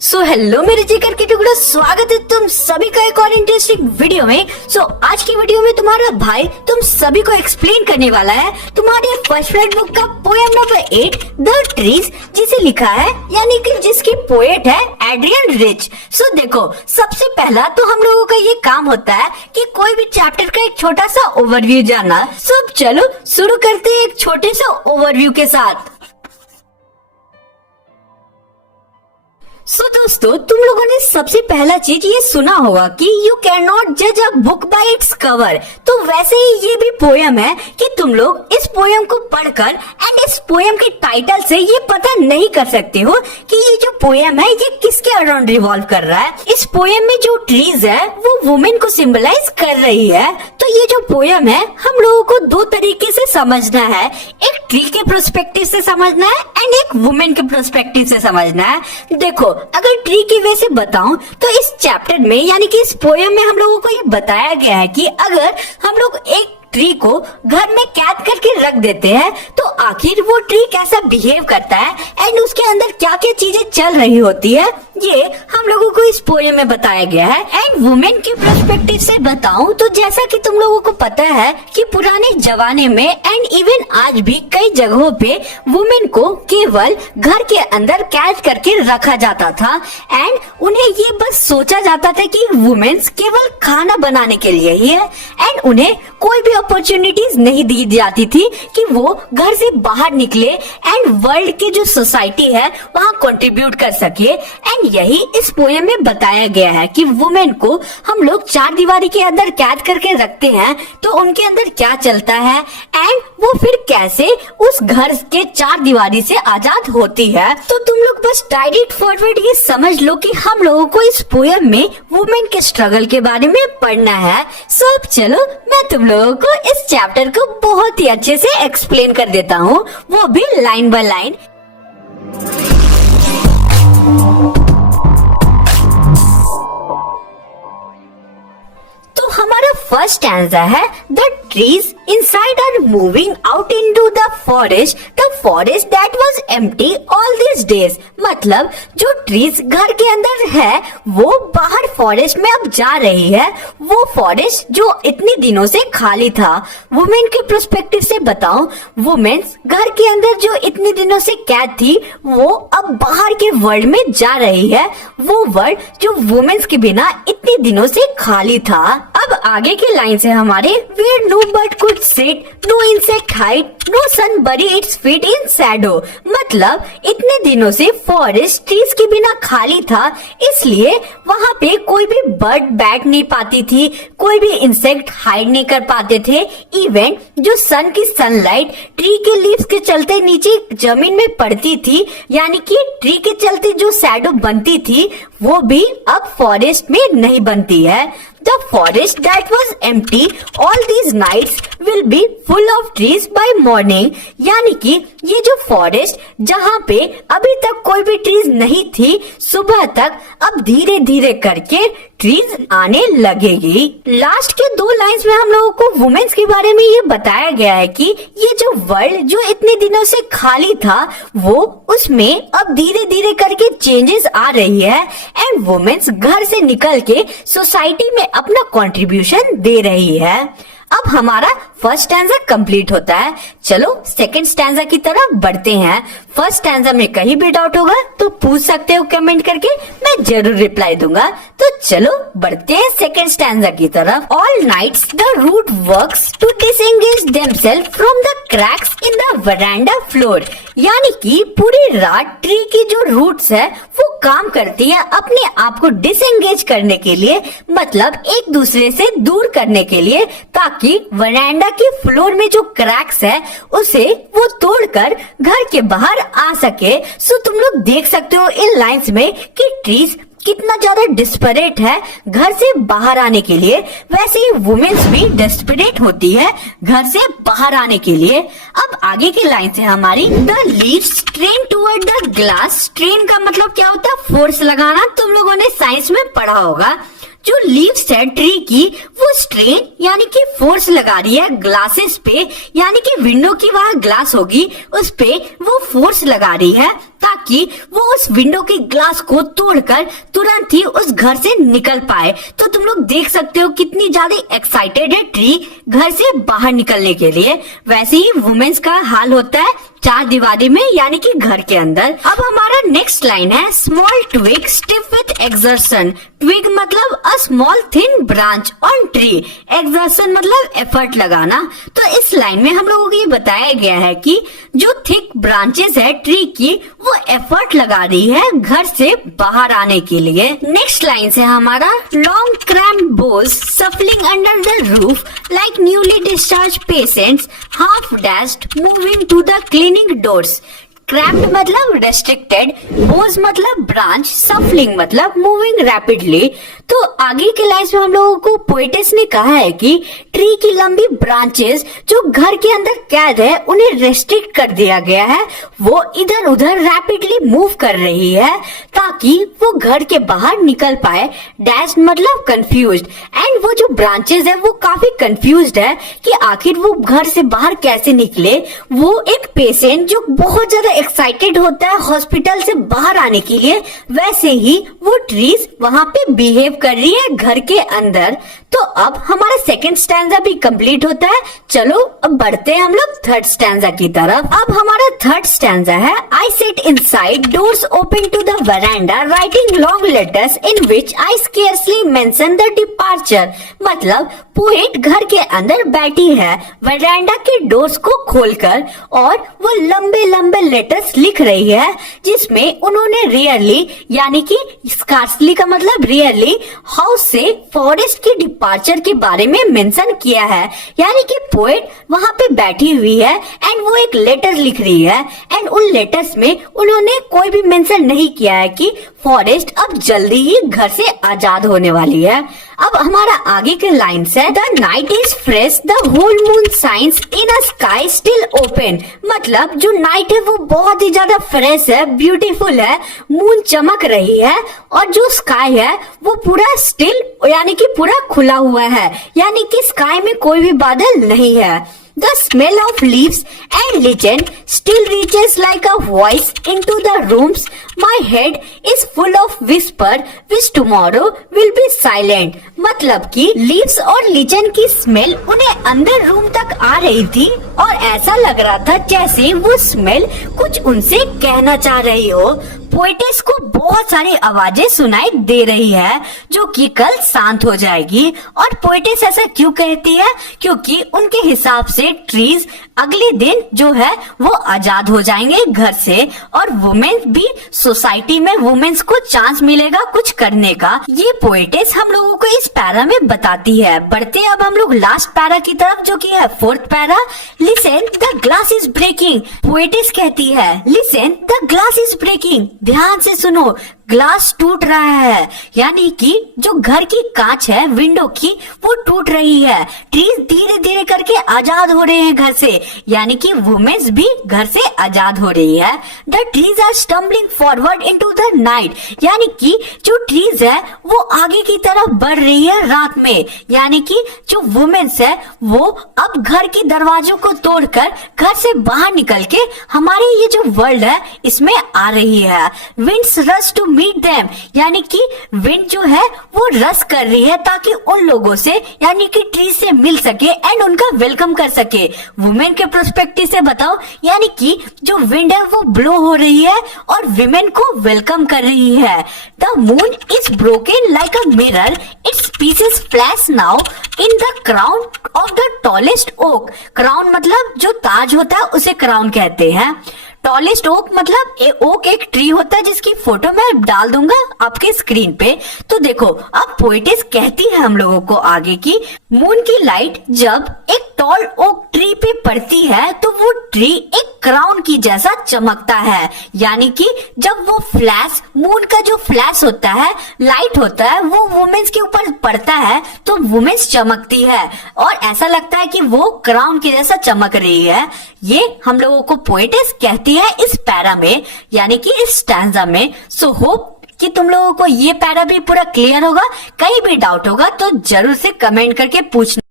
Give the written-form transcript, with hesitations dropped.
So hello मेरे जिगर के टुकड़ों, स्वागत है तुम सभी का एक और इंटरेस्टिंग वीडियो में। आज की वीडियो में तुम्हारा भाई तुम सभी को एक्सप्लेन करने वाला है तुम्हारे फर्स्ट फ्रेंड बुक का पोएम नंबर 8 द ट्रीज, जिसे लिखा है यानी कि जिसकी पोएट है एड्रियन रिच। देखो, सबसे पहला तो हम लोगों का ये काम होता है कि कोई भी चैप्टर का एक छोटा सा ओवरव्यू जानना। अब चलो शुरू करते हैं एक छोटे से ओवरव्यू के साथ। दोस्तों, तुम लोगों ने सबसे पहला चीज ये सुना होगा कि यू कैन नॉट जज a book by its cover. तो वैसे ही ये भी पोयम है कि तुम लोग इस पोयम को पढ़कर एंड इस पोयम के टाइटल से ये पता नहीं कर सकते हो कि ये जो पोयम है ये किसके अराउंड रिवॉल्व कर रहा है। इस पोयम में जो ट्रीज है वो वुमेन को सिंबलाइज कर रही है। तो ये जो पोयम है हम लोगों को दो तरीके से समझना है, एक ट्री के प्रोस्पेक्टिव से समझना है एंड एक वुमेन के प्रोस्पेक्टिव से समझना है। देखो, अगर ट्री की वजह से बताऊं तो इस चैप्टर में यानी कि इस पोयम में हम लोगों को ये बताया गया है कि अगर हम लोग एक ट्री को घर में कैद करके रख देते हैं तो आखिर वो ट्री कैसा बिहेव करता है एंड उसके अंदर क्या क्या चीजें चल रही होती है, ये हम लोगों को इस पोयम में बताया गया है। एंड वुमेन के पर्सपेक्टिव से बताऊं तो जैसा कि तुम लोगों को पता है कि पुराने जमाने में एंड इवन आज भी कई जगहों पे वुमेन को केवल घर के अंदर कैद करके रखा जाता था एंड उन्हें ये बस सोचा जाता था कि वुमेन्स केवल खाना बनाने के लिए ही है एंड उन्हें कोई भी अपॉर्चुनिटीज नहीं दी जाती थी कि वो घर से बाहर निकले एंड वर्ल्ड की जो सोसाइटी है वहाँ कंट्रीब्यूट कर सके। एंड यही इस पोएम में बताया गया है कि वुमेन को हम लोग चार दीवारी के अंदर कैद करके रखते हैं तो उनके अंदर क्या चलता है एंड वो फिर कैसे उस घर के चार दीवारी से आजाद होती है। तो तुम लोग बस डायरेक्ट फॉरवर्ड ये समझ लो कि हम लोगों को इस पोएम में वुमेन के स्ट्रगल के बारे में पढ़ना है। अब चलो मैं तुम लोगों को इस चैप्टर को बहुत ही अच्छे से एक्सप्लेन कर देता हूँ, वो भी लाइन बाय लाइन। तो हमारा फर्स्ट स्टैंजा है the trees inside are moving out into the forest that was empty all this days. मतलब जो ट्रीज घर के अंदर है वो बाहर फॉरेस्ट में अब जा रही है, वो फॉरेस्ट जो इतने दिनों से खाली था। वुमेन के पर्सपेक्टिव से बताऊं, वुमेन्स घर के अंदर जो इतने दिनों से कैद थी वो अब बाहर के वर्ल्ड में जा रही है, वो वर्ल्ड जो वुमेन्स के बिना इतने दिनों से खाली था। अब आगे की लाइन से हमारे where no bird could sit, no insect hide, no sun bury its feet in Shadow. मतलब इतने दिनों से फॉरेस्ट ट्रीज के बिना खाली था, इसलिए वहाँ पे कोई भी बर्ड बैठ नहीं पाती थी, कोई भी इंसेक्ट हाइड नहीं कर पाते थे। इवन जो सन की सनलाइट ट्री के लीव्स के चलते नीचे जमीन में पड़ती थी यानी कि ट्री के चलते जो शैडो बनती थी वो भी अब फॉरेस्ट में नहीं बनती है। The forest that was empty all these nights will be full of trees by morning। यानी कि ये जो फॉरेस्ट जहाँ पे अभी तक कोई भी ट्रीज नहीं थी, सुबह तक अब धीरे धीरे करके ट्रीज आने लगेगी। लास्ट के दो लाइंस में हम लोगों को वुमेन्स के बारे में ये बताया गया है कि ये जो वर्ल्ड जो इतने दिनों से खाली था वो उसमें अब धीरे धीरे करके चेंजेस आ रही है एंड वुमेन्स घर से निकल के सोसाइटी में अपना कंट्रीब्यूशन दे रही है। अब हमारा फर्स्ट स्टैंजा कंप्लीट होता है। चलो सेकंड स्टैंजा की तरफ बढ़ते हैं। फर्स्ट स्टैंजा में कहीं भी डाउट होगा तो पूछ सकते हो कमेंट करके, मैं जरूर रिप्लाई दूंगा। तो चलो बढ़ते हैं सेकंड स्टैंजा की तरफ। All nights the root works to disengage themself from the cracks in the veranda floor. यानी कि पूरी रात ट्री की जो रूट्स है वो काम करती है अपने आप को डिसएंगेज करने के लिए, मतलब एक दूसरे से दूर करने के लिए, ताकि वरांडा के फ्लोर में जो क्रैक्स है उसे वो तोड़कर घर के बाहर आ सके। तुम लोग देख सकते हो इन लाइंस में कि ट्रीज कितना ज्यादा डिस्परेट है घर से बाहर आने के लिए, वैसे ही वुमेन्स भी डिस्परेट होती है घर से बाहर आने के लिए। अब आगे की लाइन से हमारी the leaves strain toward the glass. Strain का मतलब क्या होता है? फोर्स लगाना। तुम लोगों ने साइंस में पढ़ा होगा। जो लीव्स है ट्री की वो स्ट्रेन यानी कि फोर्स लगा रही है ग्लासेस पे, यानी कि विंडो की वहाँ ग्लास होगी उस पे वो फोर्स लगा रही है ताकि वो उस विंडो के ग्लास को तोड़कर तुरंत ही उस घर से निकल पाए। तो तुम लोग देख सकते हो कितनी ज्यादा एक्साइटेड है ट्री घर से बाहर निकलने के लिए। वैसे ही वुमेन्स का हाल होता है चार दीवारी में, यानी कि घर के अंदर। अब हमारा नेक्स्ट लाइन है small twig stiff with exertion. Twig मतलब a small thin branch on tree, exertion मतलब एफर्ट लगाना। तो इस लाइन में हम लोगों को ये बताया गया है कि जो थिक ब्रांचेस है ट्री की, वो एफर्ट लगा रही है घर से बाहर आने के लिए। नेक्स्ट लाइन से हमारा long cramp boughs shuffling under the roof like newly discharge patients half dashed moving to the cleaning doors. Cramped मतलब रेस्ट्रिक्टेड, बोज मतलब ब्रांच, सफलिंग मतलब मूविंग रैपिडली। तो आगे के लाइन्स में हम लोगों को पोएटेस ने कहा है कि ट्री की लंबी ब्रांचेस जो घर के अंदर कैद है उन्हें रेस्ट्रिक्ट कर दिया गया है, वो इधर उधर रैपिडली मूव कर रही है ताकि वो घर के बाहर निकल पाए। डैश मतलब कंफ्यूज्ड, एंड वो जो ब्रांचेस है वो काफी कंफ्यूज्ड है कि आखिर वो घर से बाहर कैसे निकले। वो एक पेशेंट जो बहुत ज्यादा एक्साइटेड होता है हॉस्पिटल से बाहर आने के लिए, वैसे ही वो ट्रीज वहां पे बिहेव कर रही है घर के अंदर। तो अब हमारा सेकंड स्टैंजा भी कंप्लीट होता है। चलो अब बढ़ते हैं हम लोग थर्ड स्टैंजा की तरफ। अब हमारा थर्ड स्टैंजा है I sit inside doors open to the veranda writing long letters in which I scarcely mention the departure. मतलब पोएट घर के अंदर बैठी है वरांडा के डोर्स को खोलकर और वो लंबे लंबे लेटर्स लिख रही है जिसमें उन्होंने रियरली यानी कि स्कार्सली का मतलब रियरली हाउस से फॉरेस्ट की डिपार्चर के बारे में मेंशन किया है। यानी कि पोएट वहां पे बैठी हुई है एंड वो एक लेटर लिख रही है एंड उन लेटर्स में उन्होंने कोई भी मेंशन नहीं किया है कि फॉरेस्ट अब जल्दी ही घर से आजाद होने वाली है। अब हमारा आगे के लाइन्स है the night is fresh the whole moon shines in a sky still open. मतलब जो नाइट है वो बहुत ही ज्यादा फ्रेश है, ब्यूटीफुल है, मून चमक रही है और जो स्काई है वो पूरा स्टिल यानी कि पूरा खुला हुआ है, यानी कि स्काई में कोई भी बादल नहीं है। The smell of leaves and lichen still reaches like a voice into the rooms. My head is full of whisper which tomorrow will be silent. मतलब कि लीव्स और लीचन की स्मेल उन्हें अंदर रूम तक आ रही थी और ऐसा लग रहा था जैसे वो स्मेल कुछ उनसे कहना चाह रही हो। पोएटेस को बहुत सारी आवाजें सुनाई दे रही है जो कि कल शांत हो जाएगी। और पोएटेस ऐसा क्यों कहती है? क्योंकि उनके हिसाब से ट्रीज अगले दिन जो है वो आजाद हो जाएंगे घर से और वुमेन्स भी सोसाइटी में वुमेन्स को चांस मिलेगा कुछ करने का। ये पोएटेस हम लोगों को इस पैरा में बताती है। बढ़ते अब हम लोग लास्ट पैरा की तरफ जो कि है fourth para. Listen the glass is breaking. Poetess कहती है listen the glass is breaking. ध्यान से सुनो, ग्लास टूट रहा है, यानी कि जो घर की कांच है विंडो की वो टूट रही है। ट्रीज धीरे धीरे करके आजाद हो रहे हैं घर से, यानी कि वुमेन्स भी घर से आजाद हो रही है। The trees are stumbling forward into the night, यानी कि जो ट्रीज है वो आगे की तरफ बढ़ रही है रात में, यानी कि जो वुमेन्स है वो अब घर के दरवाजों को तोड़कर घर से बाहर निकल के हमारे ये जो वर्ल्ड है इसमें आ रही है। Winds rush to meet them, यानी कि विंड जो है वो रस कर रही है ताकि उन लोगों से यानी कि ट्री से मिल सके एंड उनका वेलकम कर सके। वुमेन के पर्सपेक्टिव से बताओ, यानी कि जो विंड है वो ब्लो हो रही है और विमेन को वेलकम कर रही है। The moon is broken like a mirror, its pieces flash now in the crown of the tallest oak. Crown मतलब जो ताज होता है उसे क्राउन कहते हैं। टॉलेस्ट ओक मतलब ओक एक ट्री होता है जिसकी फोटो मैं डाल दूंगा आपके स्क्रीन पे। तो देखो अब पोएटेस कहती है हम लोगों को आगे की मून की लाइट जब एक टॉल ओक ट्री पे पड़ती है तो वो ट्री एक क्राउन की जैसा चमकता है, यानी कि जब वो फ्लैश मून का जो फ्लैश होता है लाइट होता है वो वुमेन्स के ऊपर पड़ता है तो वुमेन्स चमकती है और ऐसा लगता है कि वो क्राउन की जैसा चमक रही है। ये हम लोगों को पोएटेस कहती है इस पैरा में, यानी कि इस स्टैंजा में। सो होप कि तुम लोगों को ये पैरा भी पूरा क्लियर होगा। कहीं भी डाउट होगा तो जरूर से कमेंट करके पूछना।